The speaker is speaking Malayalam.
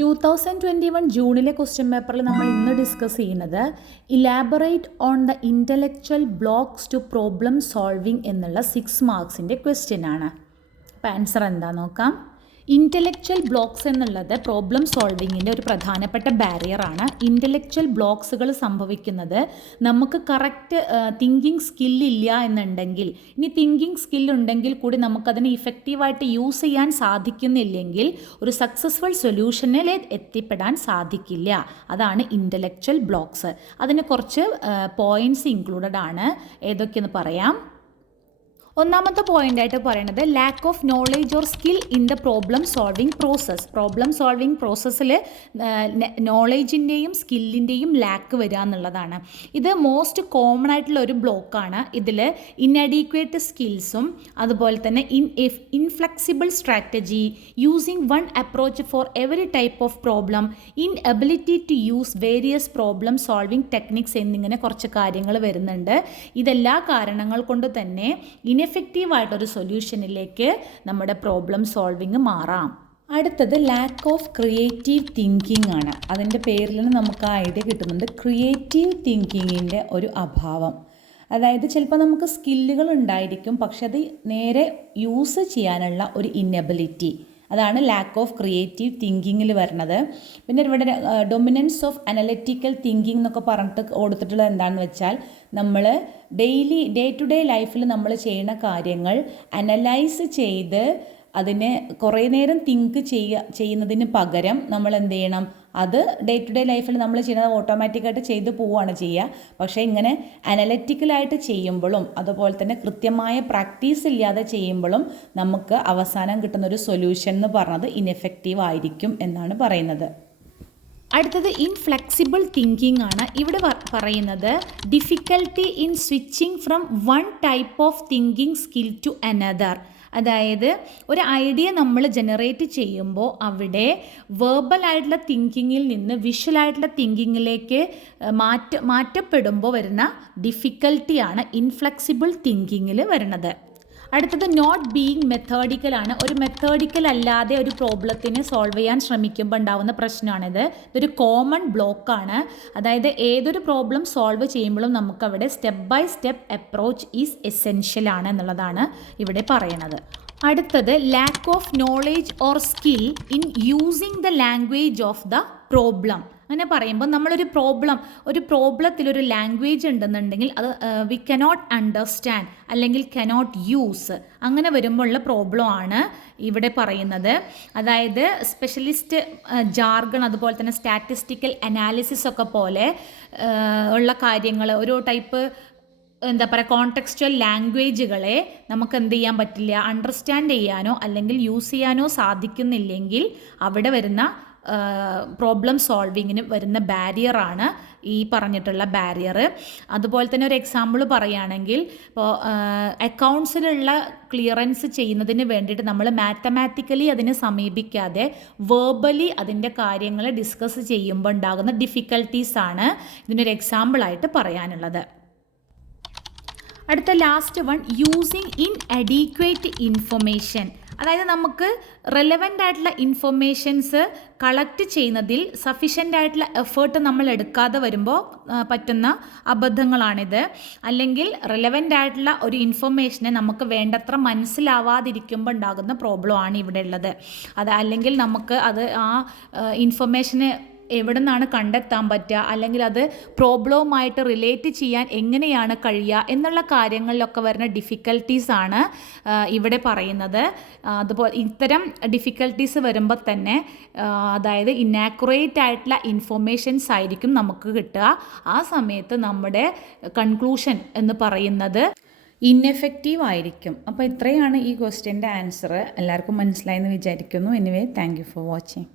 2021 ജൂണിലെ ക്വസ്റ്റ്യൻ പേപ്പറിൽ നമ്മൾ ഇന്ന് ഡിസ്കസ് ചെയ്യുന്നത് elaborate on the intellectual blocks to problem solving എന്നുള്ള 6 മാർക്സിൻ്റെ ക്വസ്റ്റ്യൻ ആണ്. അപ്പോൾ ആൻസർ എന്താ നോക്കാം. ഇൻ്റലക്ച്വൽ ബ്ലോക്സ് എന്നുള്ളത് പ്രോബ്ലം സോൾവിങ്ങിൻ്റെ ഒരു പ്രധാനപ്പെട്ട ബാരിയറാണ്. ഇൻ്റലക്ച്വൽ ബ്ലോക്സുകൾ സംഭവിക്കുന്നത് നമുക്ക് കറക്റ്റ് തിങ്കിങ് സ്കില്ലില്ല എന്നുണ്ടെങ്കിൽ, ഇനി തിങ്കിങ് സ്കില്ലുണ്ടെങ്കിൽ കൂടി നമുക്കതിനെ ഇഫക്റ്റീവായിട്ട് യൂസ് ചെയ്യാൻ സാധിക്കുന്നില്ലെങ്കിൽ ഒരു സക്സസ്ഫുൾ സൊല്യൂഷനിൽ എത്തിപ്പെടാൻ സാധിക്കില്ല. അതാണ് ഇൻ്റലക്ച്വൽ ബ്ലോക്സ്. അതിന് കുറച്ച് പോയിൻറ്റ്സ് ഇൻക്ലൂഡഡ് ആണ്. ഏതൊക്കെയെന്ന് പറയാം. ഒന്നാമത്തെ പോയിൻ്റായിട്ട് പറയുന്നത് lakh of knowledge or skill in the problem solving process. Problem solving പ്രോസസ്സിൽ നോളേജിൻ്റെയും സ്കില്ലിൻ്റെയും ലാക്ക് വരിക എന്നുള്ളതാണ്. ഇത് മോസ്റ്റ് കോമൺ ആയിട്ടുള്ള ഒരു ബ്ലോക്കാണ്. ഇതിൽ ഇൻഅഡീക്വേറ്റ് സ്കിൽസും അതുപോലെ തന്നെ inflexible strategy, using one approach for every type of problem, inability to use various problem solving techniques എന്നിങ്ങനെ കുറച്ച് കാര്യങ്ങൾ വരുന്നുണ്ട്. ഇതെല്ലാ കാരണങ്ങൾ കൊണ്ട് തന്നെ ഇൻഎഫക്റ്റീവായിട്ടൊരു സൊല്യൂഷനിലേക്ക് നമ്മുടെ പ്രോബ്ലം സോൾവിങ് മാറാം. അടുത്തത് ലാക്ക് ഓഫ് ക്രിയേറ്റീവ് തിങ്കിങ് ആണ്. അതിൻ്റെ പേരിൽ നമുക്ക് ആ ഐഡിയ കിട്ടുന്നുണ്ട്. ക്രിയേറ്റീവ് തിങ്കിങ്ങിൻ്റെ ഒരു അഭാവം. അതായത് ചിലപ്പോൾ നമുക്ക് സ്കില്ലുകൾ ഉണ്ടായിരിക്കും, പക്ഷെ അത് നേരെ യൂസ് ചെയ്യാനുള്ള ഒരു ഇൻഎബിലിറ്റി. അതാണ് ലാക്ക് ഓഫ് ക്രിയേറ്റീവ് തിങ്കിങ്ങിൽ വരുന്നത്. പിന്നെ ഇവിടെ ഡൊമിനൻസ് ഓഫ് അനലിറ്റിക്കൽ തിങ്കിങ് എന്നൊക്കെ പറഞ്ഞിട്ട് കൊടുത്തിട്ടുള്ളത് എന്താണെന്ന് വെച്ചാൽ, നമ്മൾ ഡേ ടു ഡേ ലൈഫിൽ നമ്മൾ ചെയ്യുന്ന കാര്യങ്ങൾ അനലൈസ് ചെയ്ത് അതിനെ കുറേ നേരം തിങ്ക് ചെയ്യുന്നതിന് പകരം നമ്മൾ എന്ത് ചെയ്യണം, അത് ഡേ ടു ഡേ ലൈഫിൽ നമ്മൾ ചെയ്യുന്നത് ഓട്ടോമാറ്റിക്കായിട്ട് ചെയ്ത് പോവുകയാണ് ചെയ്യുക. പക്ഷേ ഇങ്ങനെ അനലറ്റിക്കലായിട്ട് ചെയ്യുമ്പോഴും അതുപോലെ തന്നെ കൃത്യമായ പ്രാക്ടീസ് ഇല്ലാതെ ചെയ്യുമ്പോഴും നമുക്ക് അവസാനം കിട്ടുന്നൊരു സൊല്യൂഷൻ എന്ന് പറഞ്ഞത് ഇൻഎഫക്റ്റീവ് ആയിരിക്കും എന്നാണ് പറയുന്നത്. അടുത്തത് ഇൻഫ്ലെക്സിബിൾ തിങ്കിങ് ആണ്. ഇവിടെ പറയുന്നത് difficulty in switching from one type of thinking skill to another. അതായത് ഒരു ഐഡിയ നമ്മൾ ജനറേറ്റ് ചെയ്യുമ്പോൾ അവിടെ വേർബലായിട്ടുള്ള തിങ്കിങ്ങിൽ നിന്ന് വിഷ്വലായിട്ടുള്ള തിങ്കിങ്ങിലേക്ക് മാറ്റപ്പെടുമ്പോൾ വരുന്ന ഡിഫിക്കൽട്ടിയാണ് ഇൻഫ്ലെക്സിബിൾ തിങ്കിങ്ങിൽ വരുന്നത്. അടുത്തത് നോട്ട് ബീയിങ് മെത്തേഡിക്കലാണ്. ഒരു മെത്തേഡിക്കൽ അല്ലാതെ ഒരു പ്രോബ്ലത്തിന് സോൾവ് ചെയ്യാൻ ശ്രമിക്കുമ്പോൾ ഉണ്ടാകുന്ന പ്രശ്നമാണിത്. ഇതൊരു കോമൺ ബ്ലോക്കാണ്. അതായത് ഏതൊരു പ്രോബ്ലം സോൾവ് ചെയ്യുമ്പോഴും നമുക്കവിടെ step by step approach is essential ആണ് എന്നുള്ളതാണ് ഇവിടെ പറയുന്നത്. അടുത്തത് lack of knowledge or skill in using the language of the problem. അങ്ങനെ പറയുമ്പോൾ നമ്മളൊരു പ്രോബ്ലത്തിലൊരു ലാംഗ്വേജ് ഉണ്ടെന്നുണ്ടെങ്കിൽ അത് വി കനോട്ട് അണ്ടർസ്റ്റാൻഡ് അല്ലെങ്കിൽ കനോട്ട് യൂസ്, അങ്ങനെ വരുമ്പോഴുള്ള പ്രോബ്ലമാണ് ഇവിടെ പറയുന്നത്. അതായത് സ്പെഷ്യലിസ്റ്റ് ജാർഗൺ അതുപോലെ തന്നെ സ്റ്റാറ്റിസ്റ്റിക്കൽ അനാലിസിസ് ഒക്കെ പോലെ ഉള്ള കാര്യങ്ങൾ, ഓരോ ടൈപ്പ് കോണ്ടെക്സ്ച്വൽ ലാംഗ്വേജുകളെ നമുക്ക് എന്ത് ചെയ്യാൻ പറ്റില്ല, അണ്ടർസ്റ്റാൻഡ് ചെയ്യാനോ അല്ലെങ്കിൽ യൂസ് ചെയ്യാനോ സാധിക്കുന്നില്ലെങ്കിൽ അവിടെ വരുന്ന പ്രോബ്ലം സോൾവിങ്ങിന് വരുന്ന ബാരിയറാണ് ഈ പറഞ്ഞിട്ടുള്ള ബാരിയർ. അതുപോലെ തന്നെ ഒരു എക്സാമ്പിൾ പറയുകയാണെങ്കിൽ, ഇപ്പോൾ അക്കൗണ്ട്സിലുള്ള ക്ലിയറൻസ് ചെയ്യുന്നതിന് വേണ്ടിയിട്ട് നമ്മൾ മാത്തമാറ്റിക്കലി അതിനെ സമീപിക്കാതെ വേർബലി അതിൻ്റെ കാര്യങ്ങൾ ഡിസ്കസ് ചെയ്യുമ്പോൾ ഉണ്ടാകുന്ന ഡിഫിക്കൽട്ടീസാണ് ഇതിനൊരു എക്സാമ്പിളായിട്ട് പറയാനുള്ളത്. അടുത്ത ലാസ്റ്റ് വൺ, യൂസിങ് ഇൻഅഡീക്വേറ്റ് ഇൻഫർമേഷൻ. അതായത് നമുക്ക് റെലവൻ്റ് ആയിട്ടുള്ള ഇൻഫർമേഷൻസ് കളക്ട് ചെയ്യുന്നതിൽ സഫീഷ്യൻ്റ് ആയിട്ടുള്ള എഫേർട്ട് നമ്മൾ എടുക്കാതെ വരുമ്പോൾ പറ്റുന്ന അബദ്ധങ്ങളാണിത്. അല്ലെങ്കിൽ റെലവൻ്റ് ആയിട്ടുള്ള ഒരു ഇൻഫർമേഷനെ നമുക്ക് വേണ്ടത്ര മനസ്സിലാവാതിരിക്കുമ്പോൾ ഉണ്ടാകുന്ന പ്രോബ്ലമാണ് ഇവിടെ ഉള്ളത്. അല്ലെങ്കിൽ നമുക്ക് അത് ആ ഇൻഫർമേഷന് എവിടെ നിന്നാണ് കണ്ടെത്താൻ പറ്റുക, അല്ലെങ്കിൽ അത് പ്രോബ്ലവുമായിട്ട് റിലേറ്റ് ചെയ്യാൻ എങ്ങനെയാണ് കഴിയുക എന്നുള്ള കാര്യങ്ങളിലൊക്കെ വരുന്ന ഡിഫിക്കൽട്ടീസാണ് ഇവിടെ പറയുന്നത്. അതുപോലെ ഇത്തരം ഡിഫിക്കൽട്ടീസ് വരുമ്പോൾ തന്നെ അതായത് ഇന്നാക്യുറേറ്റ് ആയിട്ടുള്ള ഇൻഫർമേഷൻസ് ആയിരിക്കും നമുക്ക് കിട്ടുക. ആ സമയത്ത് നമ്മുടെ കൺക്ലൂഷൻ എന്ന് പറയുന്നത് ഇൻഎഫക്റ്റീവ് ആയിരിക്കും. അപ്പോൾ ഇത്രയാണ് ഈ ക്വസ്റ്റ്യൻ്റെ ആൻസർ. എല്ലാവർക്കും മനസ്സിലായെന്ന് വിചാരിക്കുന്നു. Anyway, thank you for watching.